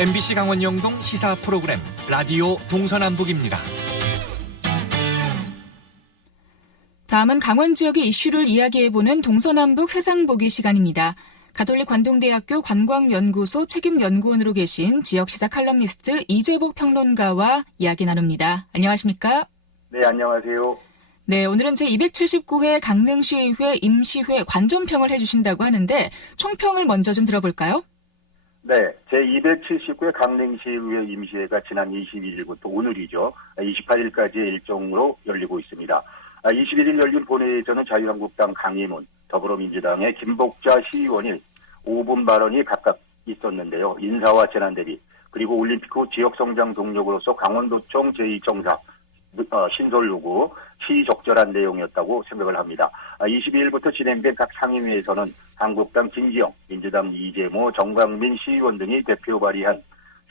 MBC 강원 영동 시사 프로그램 라디오 동서남북입니다. 다음은 강원 지역의 이슈를 이야기해보는 동서남북 세상보기 시간입니다. 가톨릭 관동대학교 관광연구소 책임연구원으로 계신 지역시사 칼럼니스트 이재복 평론가와 이야기 나눕니다. 안녕하십니까? 네, 안녕하세요. 네, 오늘은 제279회 강릉시의회 임시회 관전평을 해주신다고 하는데 총평을 먼저 좀 들어볼까요? 네, 제279회 강릉시의회 임시회가 지난 21일부터 오늘이죠. 28일까지의 일정으로 열리고 있습니다. 21일 열린 본회의에서는 자유한국당 강희문, 더불어민주당의 김복자 시의원이 5분 발언이 각각 있었는데요. 인사와 재난대비, 그리고 올림픽 후 지역성장 동력으로서 강원도청 제2청사 신설 요구, 시적절한 내용이었다고 생각을 합니다. 22일부터 진행된 각 상임위에서는 한국당 김기영, 민주당 이재모, 정광민 시의원 등이 대표 발의한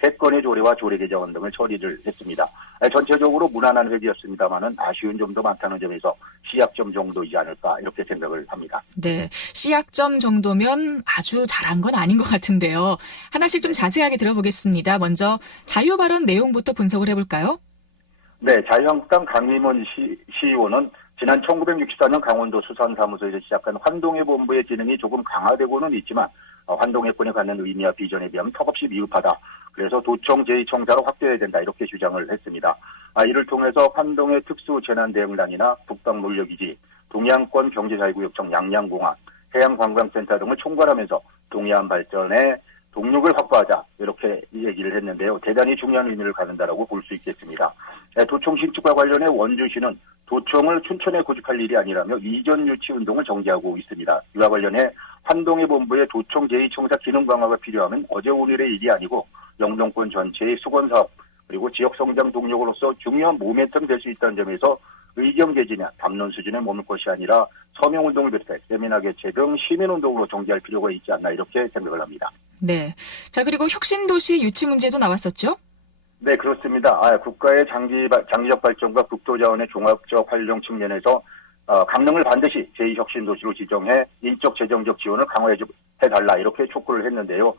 3건의 조례와 조례 개정안 등을 처리를 했습니다. 전체적으로 무난한 회기였습니다만은 아쉬운 점도 많다는 점에서 시약점 정도이지 않을까 이렇게 생각을 합니다. 네, 시약점 정도면 아주 잘한 건 아닌 것 같은데요. 하나씩 좀 자세하게 들어보겠습니다. 먼저 자유 발언 내용부터 분석을 해볼까요? 네, 자유한국당 강희문 시의원은 지난 1964년 강원도 수산사무소에서 시작한 환동해 본부의 기능이 조금 강화되고는 있지만 환동해권에 갖는 의미와 비전에 비하면 턱없이 미흡하다. 그래서 도청 제2청사로 확대해야 된다. 이렇게 주장을 했습니다. 이를 통해서 환동해 특수재난대응단이나 북방논려기지, 동해안권 경제자유구역청 양양공항, 해양관광센터 등을 총괄하면서 동해안 발전에 동력을 확보하자 이렇게 얘기를 했는데요. 대단히 중요한 의미를 갖는다라고 볼 수 있겠습니다. 도청 신축과 관련해 원주시는 도청을 춘천에 구축할 일이 아니라며 이전 유치 운동을 정지하고 있습니다. 이와 관련해 환동해 본부의 도청 제2청사 기능 강화가 필요하면 어제 오늘의 일이 아니고 영동권 전체의 수건사업 그리고 지역성장 동력으로서 중요한 모멘텀이 될 수 있다는 점에서 의견 개진이나 담론 수준에 머물 것이 아니라 서명운동을 비롯해 세미나 개최 등 시민운동으로 정지할 필요가 있지 않나 이렇게 생각을 합니다. 네. 자, 그리고 혁신도시 유치 문제도 나왔었죠? 네, 그렇습니다. 국가의 장기적 발전과 국토자원의 종합적 활용 측면에서 강릉을 반드시 제2혁신도시로 지정해 인적 재정적 지원을 강화해달라 이렇게 촉구를 했는데요.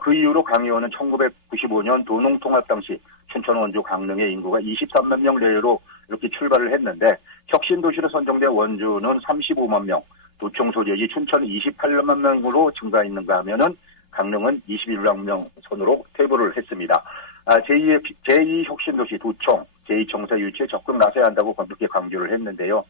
그 이후로 강 의원은 1995년 도농통합 당시 춘천 원주 강릉의 인구가 23만 명 내외로 이렇게 출발을 했는데 혁신도시로 선정된 원주는 35만 명, 도청 소재지 춘천은 28만 명으로 증가했는가 하면은 강릉은 21만 명 선으로 퇴보를 했습니다. 제2혁신도시 도청, 제2청사 유치에 적극 나서야 한다고 그렇게 강조를 했는데요.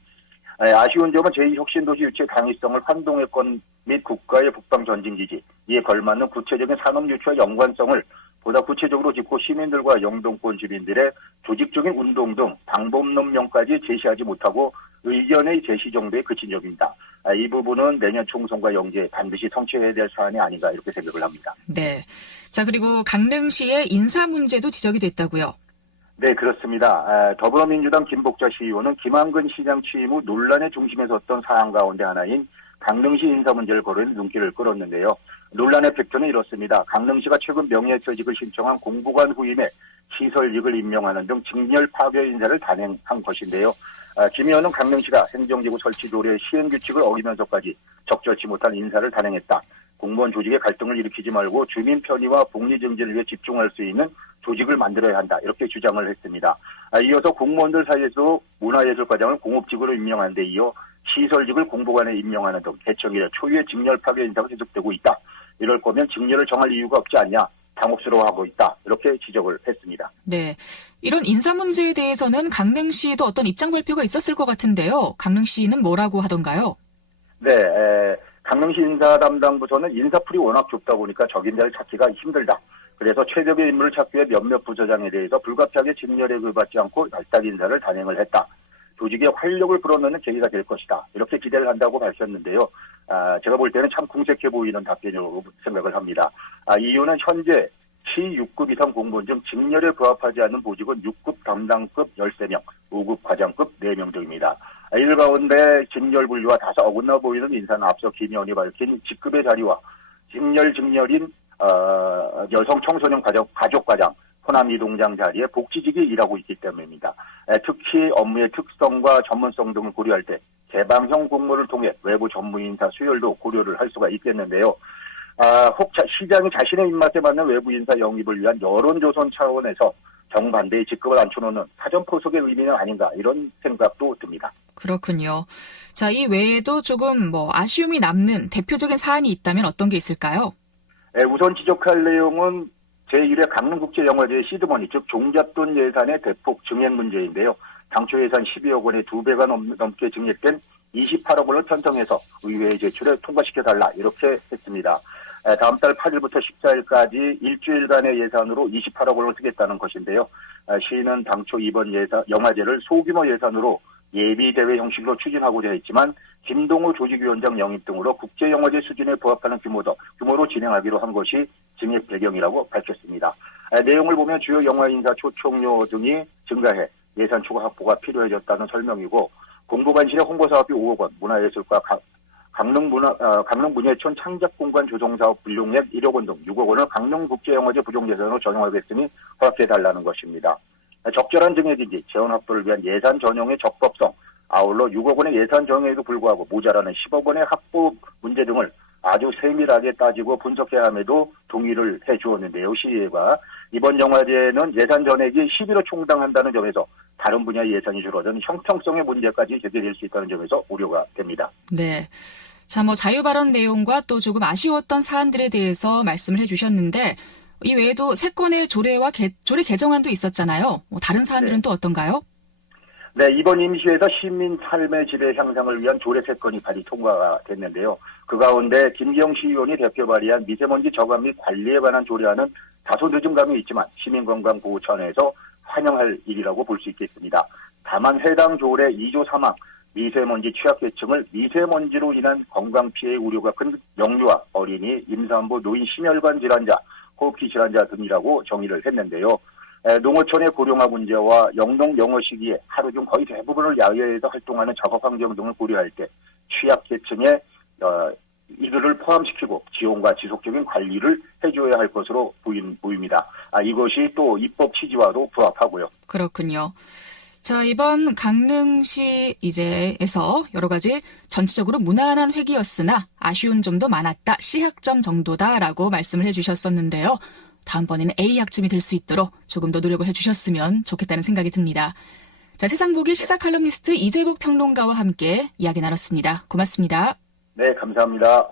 아쉬운 점은 제2혁신도시 유치의 당위성을 환동해권 및 국가의 북방전진기지, 이에 걸맞는 구체적인 산업유치와 연관성을 보다 구체적으로 짚고 시민들과 영동권 주민들의 조직적인 운동 등 방법론명까지 제시하지 못하고 의견의 제시 정도에 그친 점입니다. 이 부분은 내년 총선과 연계해 반드시 성취해야 될 사안이 아닌가 이렇게 생각을 합니다. 네. 자, 그리고 강릉시의 인사 문제도 지적이 됐다고요? 네, 그렇습니다. 더불어민주당 김복자 시의원은 김한근 시장 취임 후 논란의 중심에 섰던 사안 가운데 하나인 강릉시 인사 문제를 거론해 눈길을 끌었는데요. 논란의 팩트는 이렇습니다. 강릉시가 최근 명예퇴직을 신청한 공보관 후임에 시설직을 임명하는 등 직렬 파괴 인사를 단행한 것인데요. 김 의원은 강릉시가 행정기구 설치 조례 시행규칙을 어기면서까지 적절치 못한 인사를 단행했다. 공무원 조직의 갈등을 일으키지 말고 주민 편의와 복리 증진을 위해 집중할 수 있는 조직을 만들어야 한다. 이렇게 주장을 했습니다. 이어서 공무원들 사이에서 문화예술과장을 공업직으로 임명한 데 이어 시설직을 공보관에 임명하는 등 개청이라 초유의 직렬 파괴 인사가 계속되고 있다. 이럴 거면 직렬을 정할 이유가 없지 않냐. 당혹스러워하고 있다. 이렇게 지적을 했습니다. 네. 이런 인사 문제에 대해서는 강릉시도 어떤 입장 발표가 있었을 것 같은데요. 강릉시는 뭐라고 하던가요? 네. 강릉시 인사 담당 부서는 인사풀이 워낙 좁다 보니까 적임자를 찾기가 힘들다. 그래서 최적의 인물을 찾기 위해 몇몇 부서장에 대해서 불가피하게 직렬에 구애받지 않고 발탁 인사를 단행을 했다. 조직의 활력을 불어넣는 계기가 될 것이다. 이렇게 기대를 한다고 밝혔는데요. 제가 볼 때는 참 궁색해 보이는 답변이라고 생각을 합니다. 이유는 현재 시 6급 이상 공무원 중 직렬에 부합하지 않는 보직은 6급 담당급 13명, 5급 과장급 4명 등입니다. 이들 가운데 직렬 분류와 다소 어긋나 보이는 인사는 앞서 김 의원이 밝힌 직급의 자리와 직렬인 여성 청소년 가족과장, 호남 이동장 자리에 복지직이 일하고 있기 때문입니다. 특히 업무의 특성과 전문성 등을 고려할 때 개방형 공모를 통해 외부 전문인사 수혈도 고려를 할 수가 있겠는데요. 시장이 자신의 입맛에 맞는 외부 인사 영입을 위한 여론조성 차원에서 정반대의 직급을 앉혀놓는 사전 포석의 의미는 아닌가 이런 생각도 듭니다. 그렇군요. 자, 이 외에도 조금 아쉬움이 남는 대표적인 사안이 있다면 어떤 게 있을까요? 우선 지적할 내용은 제1회 강릉국제영화제의 시드머니, 즉 종잣돈 예산의 대폭 증액 문제인데요. 당초 예산 12억 원에 2배가 넘게 증액된 28억 원을 편성해서 의회에 제출해 통과시켜달라 이렇게 했습니다. 다음 달 8일부터 14일까지 일주일간의 예산으로 28억 원을 쓰겠다는 것인데요. 시는 당초 이번 영화제를 소규모 예산으로 예비대회 형식으로 추진하고자 했지만 김동우 조직위원장 영입 등으로 국제영화제 수준에 부합하는 규모로 진행하기로 한 것이 증액 배경이라고 밝혔습니다. 내용을 보면 주요 영화인사 초청료 등이 증가해 예산 추가 확보가 필요해졌다는 설명이고 공보관실의 홍보사업비 5억 원, 문화예술과 강릉문예촌 창작공간 조성사업 불용액 1억 원 등 6억 원을 강릉국제영화제 부족예산으로 전용하겠으니 허락해달라는 것입니다. 적절한 증액인지 재원 확보를 위한 예산 전용의 적법성, 아울러 6억 원의 예산 전용에도 불구하고 모자라는 10억 원의 확보 문제 등을 아주 세밀하게 따지고 분석해야 함에도 동의를 해주었는데요. 시의회가 이번 영화제는 예산 전액이 11호 총당한다는 점에서 다른 분야의 예산이 줄어든 형평성의 문제까지 제기될 수 있다는 점에서 우려가 됩니다. 네. 자, 자유 발언 내용과 또 조금 아쉬웠던 사안들에 대해서 말씀을 해주셨는데 이 외에도 세 건의 조례와 조례 개정안도 있었잖아요. 다른 사안들은 또 어떤가요? 네, 이번 임시회에서 시민 삶의 질의 향상을 위한 조례 3건이 발의 통과가 됐는데요. 그 가운데 김기영 시의원이 대표 발의한 미세먼지 저감 및 관리에 관한 조례안은 다소 늦은 감이 있지만 시민건강보호 차원에서 환영할 일이라고 볼 수 있겠습니다. 다만 해당 조례 2조 3항 미세먼지 취약계층을 미세먼지로 인한 건강피해 우려가 큰 영유아, 어린이, 임산부, 노인, 심혈관 질환자, 호흡기 질환자 등이라고 정의를 했는데요. 농어촌의 고령화 문제와 영농 영어 시기에 하루 중 거의 대부분을 야외에서 활동하는 작업 환경 등을 고려할 때 취약계층에 이들을 포함시키고 지원과 지속적인 관리를 해줘야 할 것으로 보입니다. 이것이 또 입법 취지와도 부합하고요. 그렇군요. 자, 이번 강릉시에서 여러 가지 전체적으로 무난한 회기였으나 아쉬운 점도 많았다. C학점 정도다라고 말씀을 해주셨었는데요. 다음번에는 A학점이 될 수 있도록 조금 더 노력을 해주셨으면 좋겠다는 생각이 듭니다. 자, 세상보기 시사 칼럼니스트 이재복 평론가와 함께 이야기 나눴습니다. 고맙습니다. 네, 감사합니다.